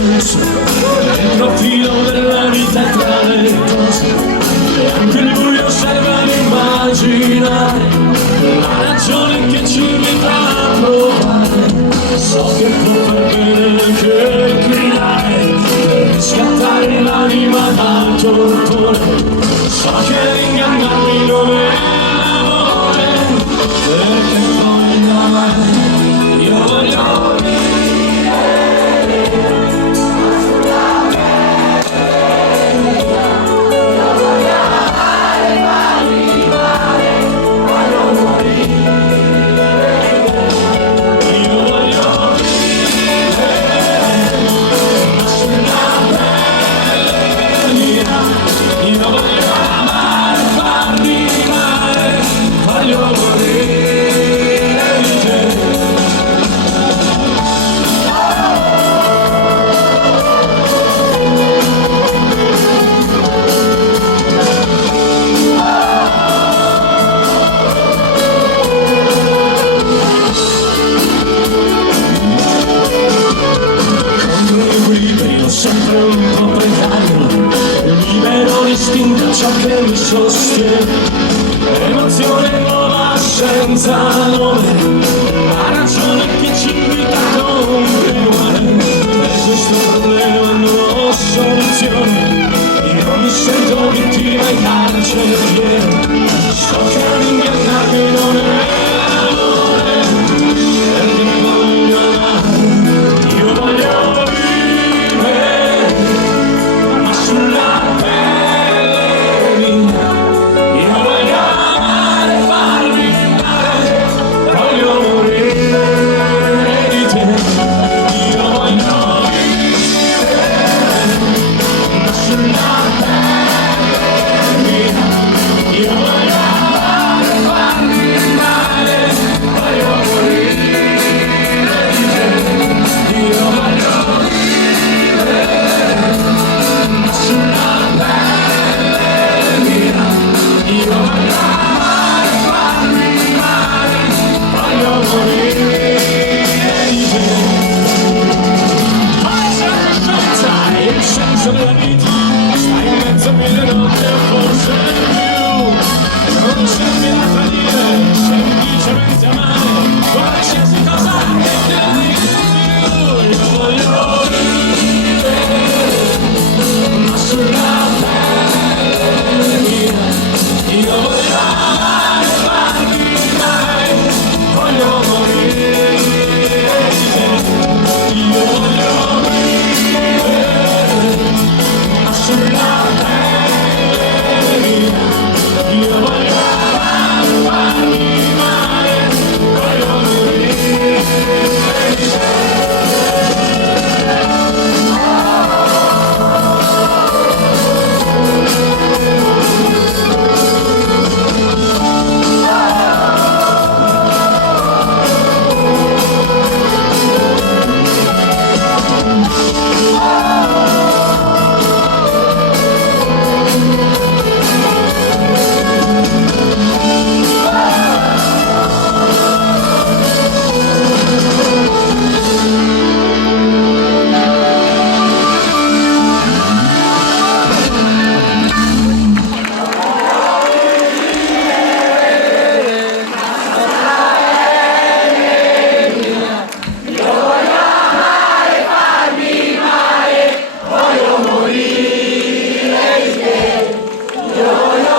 senso nel profilo della vita tra le cose, e anche il buio serve ad immaginare la ragione che ci invita a provare. So che può far bene anche gridare per riscattare l'anima dal torpore. So che ingannarmi non è amore, perché poi io voglio vivere, ma sulla pelle io voglio amare, farmi male, voglio morire. Io voglio vivere, ma sulla pelle mia io voglio amare, farmi male, voglio morire. Sempre un po' precario, libero distinto ciò che mi sostiene, emozione nuova senza nome, la ragione che ci invita a continuare. Per questo problema non ho soluzione, io mi sento vittima e carceriere. So che ad ingannarmi non è amore, perché voglio amare, io voglio sulla pelle mia io voglio amare, farmi male, voglio morire di te. Io voglio vivere, ma sulla pelle mia io voglio amare, farmi male, voglio morire di te. Io voglio vivere, ma sulla pelle mia io voglio amare, farmi male, voglio morire di te. Ma è senza il senso della vita, stai in mezzo a mille notti o forse più, non serve a tradire, semplicemente amare qualsiasi cosa che tieni di più. Io voglio vivere, ma sulla pelle mia io voglio amare, farmi male, voglio morire di te. Io voglio vivere, ma sulla pelle mia io voglio amare, farmi male, voglio morire di te. Io voglio